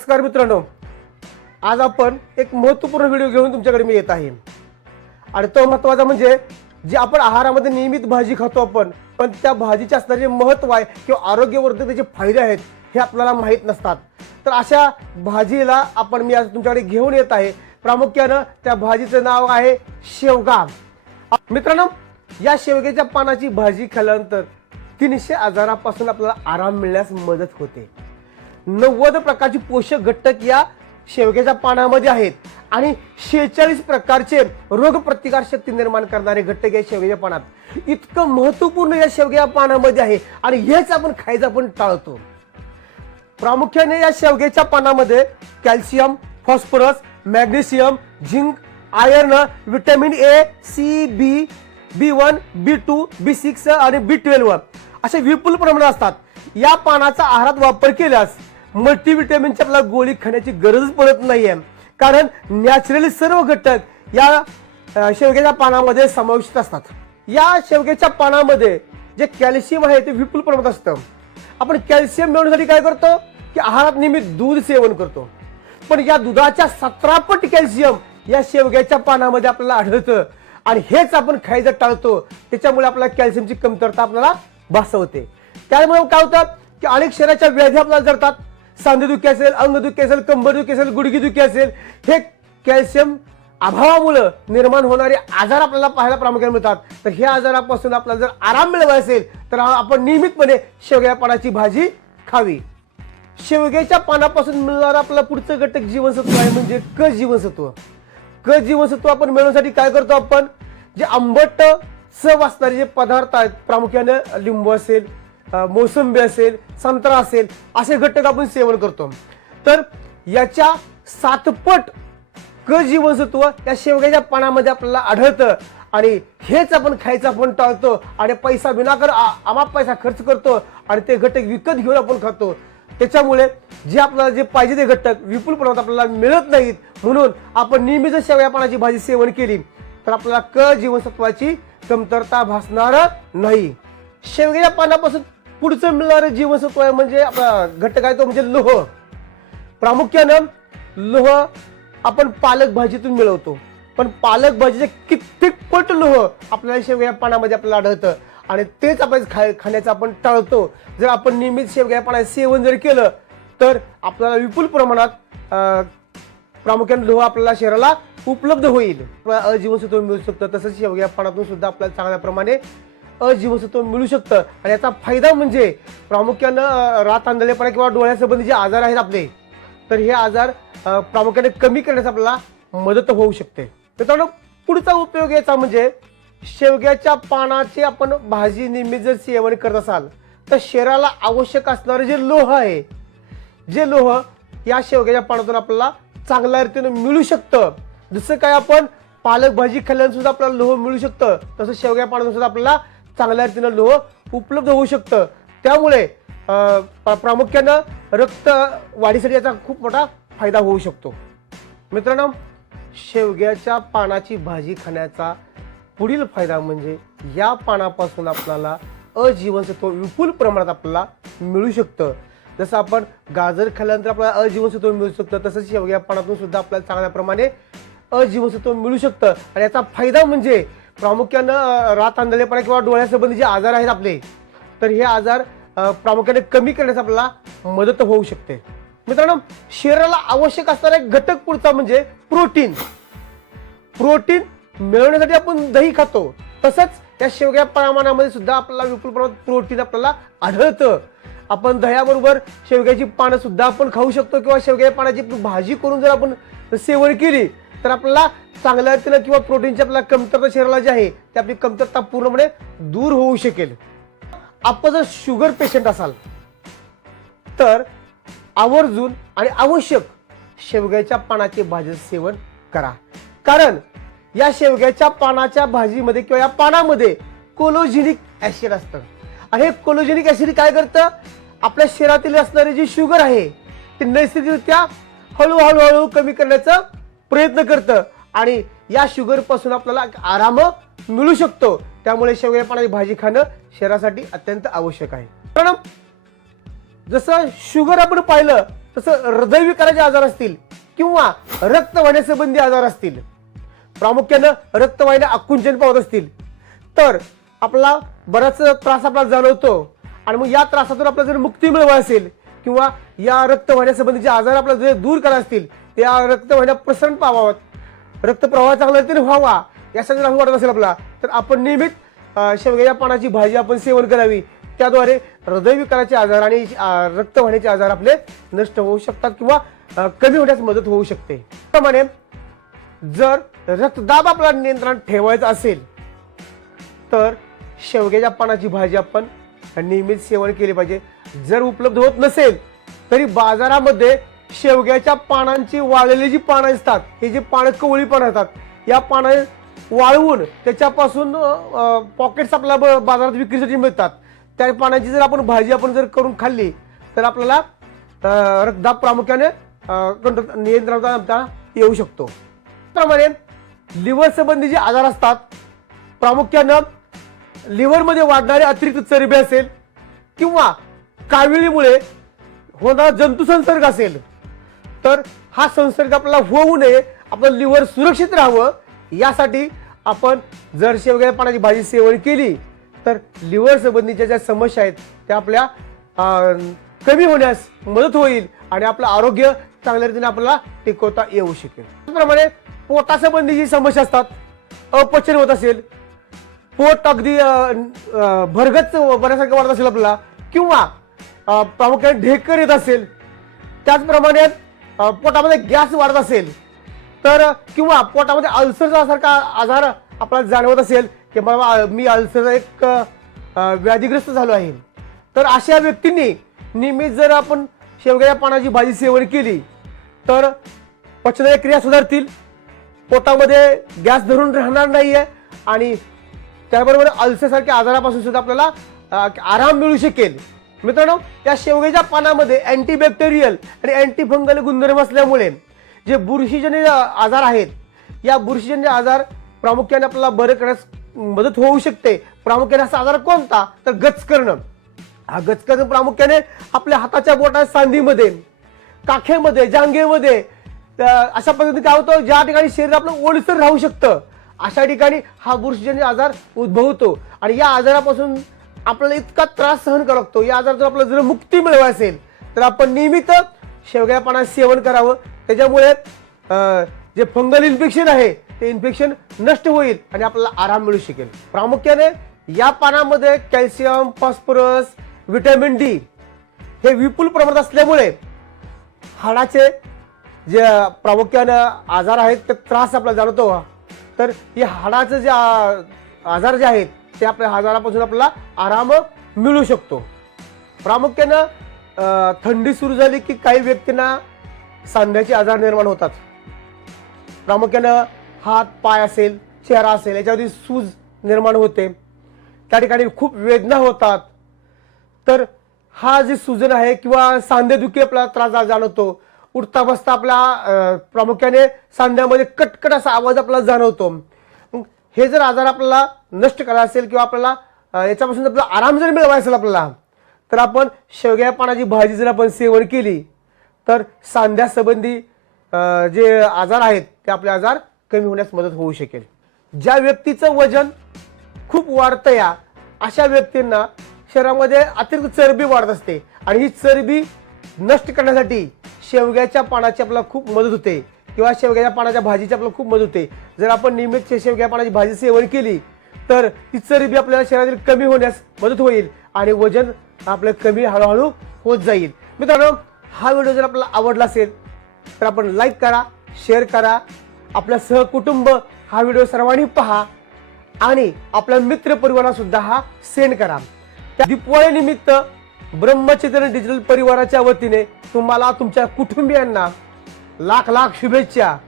नमस्कार मित्रांनो. आज आपण एक महत्त्वपूर्ण व्हिडिओ घेऊन तुमच्याकडे मी येत आहे. आणि तो महत्त्वाचा म्हणजे जे आपण आहारामध्ये नियमित भाजी खातो आपण पण त्या भाजीचे असणारे महत्त्व आहे किंवा आरोग्यवर्धक त्याचे फायदे आहेत हे आपल्याला माहीत नसतात. तर अशा भाजीला आपण मी आज तुमच्याकडे घेऊन येत आहे. प्रामुख्यानं त्या भाजीचं नाव आहे शेवगा मित्रांनो या शेवग्याच्या पानाची भाजी खाल्ल्यानंतर तीनशे आजारापासून आपल्याला आराम मिळण्यास मदत होते. नव्वद प्रकारची पोषक घटक या शेवग्याच्या पानामध्ये आहेत. आणि शेहेचाळीस प्रकारचे रोगप्रतिकार शक्ती निर्माण करणारे घटक या शेवग्याच्या पानात. इतकं महत्त्वपूर्ण या शेवग्या पानामध्ये आहे आणि हेच आपण खायचं आपण टाळतो. प्रामुख्याने या शेवग्याच्या पानामध्ये calcium phosphorus magnesium zinc iron vitamin A C B B one B two B six आणि बी ट्वेल्व असे विपुल प्रमाणात असतात. या पानाचा आहारात वापर केल्यास मल्टीव्हिटॅमिनची आपल्याला गोळी खाण्याची गरज पडत नाहीये. कारण नॅचरली सर्व घटक या शेवग्याच्या पानामध्ये समाविष्ट असतात. या शेवग्याच्या पानामध्ये जे कॅल्शियम आहे ते विपुल प्रमाणात असतं. आपण कॅल्शियम मिळवण्यासाठी काय करतो? की आहारात नेहमी दूध सेवन करतो. पण या दुधाच्या सतरापट कॅल्शियम या शेवग्याच्या पानामध्ये आपल्याला आढळतं. आणि हेच आपण खायचं टाळतो. त्याच्यामुळे आपल्याला कॅल्शियमची कमतरता आपल्याला भासवते. त्यामुळे काय होतं की अनेक शरीराच्या व्याधी आपल्याला जडतात सांधेदुखी असेल अंगदुखी असेल कंबरदुखी असेल गुडघेदुखी असेल हे कॅल्शियम अभावामुळं निर्माण होणारे आजार आपल्याला पाहायला प्रामुख्याने मिळतात. तर ह्या आजारापासून आपल्याला जर आराम मिळवा असेल तर आपण नियमितपणे शेवग्या पानाची भाजी खावी. शेवग्याच्या पानापासून मिळणारं आपला पुढचं घटक जीवनसत्व आहे म्हणजे क जीवनसत्व क जीवनसत्व आपण मिळवण्यासाठी काय करतो आपण? जे आंबट चव असणारे जे पदार्थ आहेत प्रामुख्याने लिंबू असेल मोसंबी असेल संत्रा असेल असे घटक आपण सेवन करतो. तर याच्या सातपट क जीवनसत्व या शेवग्याच्या पानामध्ये आपल्याला आढळतं. आणि हेच आपण खायचं आपण टाळतो. आणि पैसा विनाकर आ- पैसा खर्च करतो. आणि ते घटक विकत घेऊन आपण खातो. त्याच्यामुळे जे आपल्याला जे पाहिजे ते घटक विपुल प्रमाणात आपल्याला मिळत नाहीत. म्हणून आपण नेहमी जर शेवया पानाची भाजी सेवन केली तर आपल्याला क जीवनसत्वाची कमतरता भासणार नाही. शेवग्याच्या पानापासून पुढचं मिळणारं जीवनसत्व आहे म्हणजे आपला घटक आहे तो म्हणजे लोह. प्रामुख्यानं लोह आपण पालक भाजीतून मिळवतो. पण पालक भाजीचे कित्येक पट लोह आपल्याला शेवग्या पानामध्ये आपल्याला आढळतं. आणि तेच आपण खा खाण्याचं आपण टाळतो. जर आपण नियमित शेवग्या पाण्याचं सेवन जर केलं तर आपल्याला विपुल प्रमाणात प्रामुख्याने लोह आपल्याला शरीराला उपलब्ध होईल. अजीवनसत्व मिळू शकतं. तसंच शेवग्या पानातून सुद्धा आपल्याला चांगल्या प्रमाणे अजीवनसत्व मिळू शकतं. आणि याचा फायदा म्हणजे प्रामुख्यानं रात आंधळेपणा किंवा डोळ्यासंबंधी जे आजार आहेत आपले तर हे आजार प्रामुख्याने कमी करण्यास आपल्याला मदत होऊ शकते. मित्रांनो पुढचा उपयोग याचा म्हणजे शेवग्याच्या पानाचे आपण भाजी नेहमी जर सेवन करत असाल तर शरीराला आवश्यक असणारे जे लोह आहे जे लोह या शेवग्याच्या पानातून आपल्याला चांगल्या रीतीने मिळू शकतं. जसं काय आपण पालक भाजी खाल्ल्यानं सुद्धा आपल्याला लोह मिळू शकतं तसं शेवग्या पानातून सुद्धा आपल्याला चांगल्या रीतीनं लोह उपलब्ध होऊ शकतं. त्यामुळे प्रामुख्यानं रक्त वाढीसाठी याचा खूप मोठा फायदा होऊ शकतो. मित्रांनो शेवग्याच्या पानाची भाजी खाण्याचा पुढील फायदा म्हणजे या पानापासून आपल्याला अजीवनसत्व विपुल प्रमाणात आपल्याला मिळू शकतं. जसं आपण गाजर खाल्ल्यानंतर आपल्याला अजीवनसत्व मिळू शकतं तसंच शेवग्या पानातून सुद्धा आपल्याला चांगल्या प्रमाणे अजीवनसत्व मिळू शकतं. आणि याचा फायदा म्हणजे प्रामुख्यानं रात आंधळेपणा किंवा डोळ्यासंबंधी जे आजार आहेत आपले तर हे आजार प्रामुख्याने कमी करण्यास आपल्याला मदत होऊ शकते. मित्रांनो शरीराला आवश्यक असणारा एक घटक पुढचा म्हणजे प्रोटीन. प्रोटीन मिळवण्यासाठी आपण दही खातो. तसंच या शेवग्या प्रमाणामध्ये सुद्धा आपल्याला विपुल प्रमाणात प्रोटीन आपल्याला आढळतं. आपण दह्याबरोबर शेवग्याची पानं सुद्धा आपण खाऊ शकतो किंवा शेवग्या पानाची भाजी करून जर आपण सेवन केली तर आपल्याला चांगल्या रीतीनं किंवा प्रोटीनची आपल्याला कमतरता शरीराला जी आहे ती आपली कमतरता पूर्णपणे दूर होऊ शकेल. आपण जर शुगर पेशंट असाल तर आवर्जून आणि आवश्यक शेवग्याच्या पानाचे भाजी सेवन करा. कारण या शेवग्याच्या पानाच्या भाजीमध्ये किंवा या पानामध्ये कोलोजेनिक ऍसिड असतं. आणि हे कोलोजेनिक ऍसिड काय करतं? आपल्या शरीरातील असणारी जी शुगर आहे ती नैसर्गिकरित्या हळूहळू कमी करण्याचं प्रयत्न करतं आणि या शुगरपासून आपल्याला आराम मिळू शकतो. त्यामुळे शेवग्या पाण्याची भाजी खाणं शरीरासाठी अत्यंत आवश्यक आहे. कारण जसं शुगर आपण पाहिलं तसं हृदयविकाराचे आजार असतील किंवा रक्तवाहिन्यासंबंधी आजार असतील प्रामुख्यानं रक्तवाहिन्या आकुंचन पावत असतील तर आपला बराच त्रास आपल्याला जाणवतो. आणि मग या त्रासातून आपल्याला जर मुक्ती मिळवा असेल किंवा या रक्तवाहिन्यासंबंधीचे आजार आपल्याला जे दूर करा असतील त्या रक्तवाहिन्या प्रसरण पावाव्यात रक्तप्रवाह चांगला तरी व्हावा यासाठी राहू वाटत असेल आपला तर आपण नियमित शेवग्याच्या पानाची भाजी आपण सेवन करावी. त्याद्वारे हृदयविकाराचे आजार आणि रक्तवाहिन्याचे आजार आपले नष्ट होऊ शकतात किंवा कमी होण्यास मदत होऊ शकते. त्याप्रमाणे जर रक्तदाब आपला नियंत्रण ठेवायचा असेल तर शेवग्याच्या पानाची भाजी आपण नियमित सेवन केले पाहिजे. जर उपलब्ध होत नसेल तरी बाजारामध्ये शेवग्याच्या पानांची वाळलेली जी पानं असतात हे जे पानं कवळी पानं असतात या पानं वाळवून त्याच्यापासून पॉकेट्स आपल्याला ब- बाजारात विक्रीसाठी मिळतात. त्या पानाची जर आपण भाजी आपण जर करून खाल्ली तर आपल्याला रक्तदाब प्रामुख्याने कंट्रोल नियंत्रणात येऊ शकतो. त्याप्रमाणे लिव्हर संबंधी जे आजार असतात प्रामुख्यानं लिव्हरमध्ये वाढणारे अतिरिक्त चरबी असेल किंवा काविळीमुळे होणारा जंतुसंसर्ग असेल तर हा संसर्ग आपल्याला होऊ नये. आपलं लिव्हर सुरक्षित राहावं. यासाठी आपण जर वगैरे पाण्याची भाजी सेवन केली तर लिव्हर संबंधीच्या ज्या समस्या आहेत त्या आपल्या कमी होण्यास मदत होईल आणि आपलं आरोग्य चांगल्या रीतीने आपल्याला टिकवता येऊ शकेल. त्याचप्रमाणे पोटासंबंधीची समस्या असतात अपचन होत असेल पोट अगदी भरगत भरगच्च बऱ्यासारखं वाटत असेल आपल्याला किंवा प्रामुख्याने ढेकर येत असेल. त्याचप्रमाणे पोटामध्ये गॅस वाढत असेल तर किंवा पोटामध्ये अल्सरचा सारखा आजार आपल्याला जाणवत असेल की बाबा मी अल्सर एक व्याधीग्रस्त झालो आहे. तर अशा व्यक्तींनी नियमित जर आपण शेवग्याच्या पानाची भाजी सेवन केली तर पचनाच्या क्रिया सुधारतील. पोटामध्ये गॅस धरून राहणार नाही आहे आणि त्याबरोबर अल्सरसारख्या आजारापासून सुद्धा आपल्याला आराम मिळू शकेल. मित्रांनो या शेवग्याच्या पानामध्ये अँटीबॅक्टेरियल आणि अँटीफंगल गुणधर्म असल्यामुळे जे बुरशीजन्य आजार आहेत या बुरशीजन्य आजार प्रामुख्याने आपल्याला बरं करण्यास मदत होऊ शकते. प्रामुख्याने असा आजार कोणता? तर गचकरणं हा गचकरण प्रामुख्याने आपल्या हाताच्या बोटा सांधीमध्ये काखेमध्ये जांघेमध्ये अशा पद्धतीने काय होतं? ज्या ठिकाणी शरीर आपलं ओलसर राहू शकतं अशा ठिकाणी हा बुरशीजन्य आजार उद्भवतो. आणि या आजारापासून आपल्याला इतका त्रास सहन करावा लागतो. या आजारातून आपल्याला जर मुक्ती मिळवायची असेल तर आपण नियमित शेवग्या पानात सेवन करावं. त्याच्यामुळे जे फंगल इन्फेक्शन आहे ते इन्फेक्शन नष्ट होईल आणि आपल्याला आराम मिळू शकेल. प्रामुख्याने या पानामध्ये कॅल्शियम फॉस्फरस व्हिटॅमिन डी हे विपुल प्रमाणात असल्यामुळे हाडाचे जे प्रामुख्यानं आजार आहेत ते त्रास आपल्याला जाणवतो. तर हे हाडाचं जे आजार जे आहेत ते आपल्या आजारापासून आपल्याला आराम मिळू शकतो. प्रामुख्यानं थंडी सुरू झाली की काही व्यक्तींना सांध्याचे आजार निर्माण होतात. प्रामुख्यानं हात पाय असेल चेहरा असेल याच्यावरती सूज निर्माण होते. त्या ठिकाणी खूप वेदना होतात. तर हा जे सुजन आहे किंवा सांधेदुखी आपला त्रास जाणवतो. उठता बसता आपला प्रामुख्याने सांध्यामध्ये कटकट असा आवाज आपला जाणवतो. हे जर आजार आपल्याला नष्ट करायचा असेल किंवा आपल्याला याच्यापासून जर आराम जर मिळवायचा असेल आपल्याला तर आपण शेवग्या पानाची भाजी जर आपण सेवन केली तर सांध्यासंबंधी जे आजार आहेत ते आपले आजार कमी होण्यास मदत होऊ शकेल. ज्या व्यक्तीचं वजन खूप वाढतं या अशा व्यक्तींना शरीरामध्ये अतिरिक्त चरबी वाढत असते. आणि ही चरबी नष्ट करण्यासाठी शेवग्याच्या पानाची आपल्याला खूप मदत होते. किंवा शेवग्याच्या पानाच्या भाजीची आपल्याला खूप मदत होते. जर आपण नियमित शेवग्या पानाची भाजी सेवन केली तर ती चरबी आपल्याला शरीरातील कमी होण्यास मदत होईल आणि वजन आपलं कमी हळूहळू होत जाईल. मित्रांनो हा व्हिडिओ जर आपल्याला आवडला असेल तर आपण लाईक करा शेअर करा आपल्या सहकुटुंब हा व्हिडिओ सर्वांनी पहा आणि आपल्या मित्रपरिवाराला सुद्धा हा सेंड करा. त्या दिपवाळीनिमित्त ब्रह्मचित्र ब्रह्मचैतन्य डिजिटल परिवाराच्या वतीने तुम्हाला तुमच्या कुटुंबियांना लाख लाख शुभेच्छा.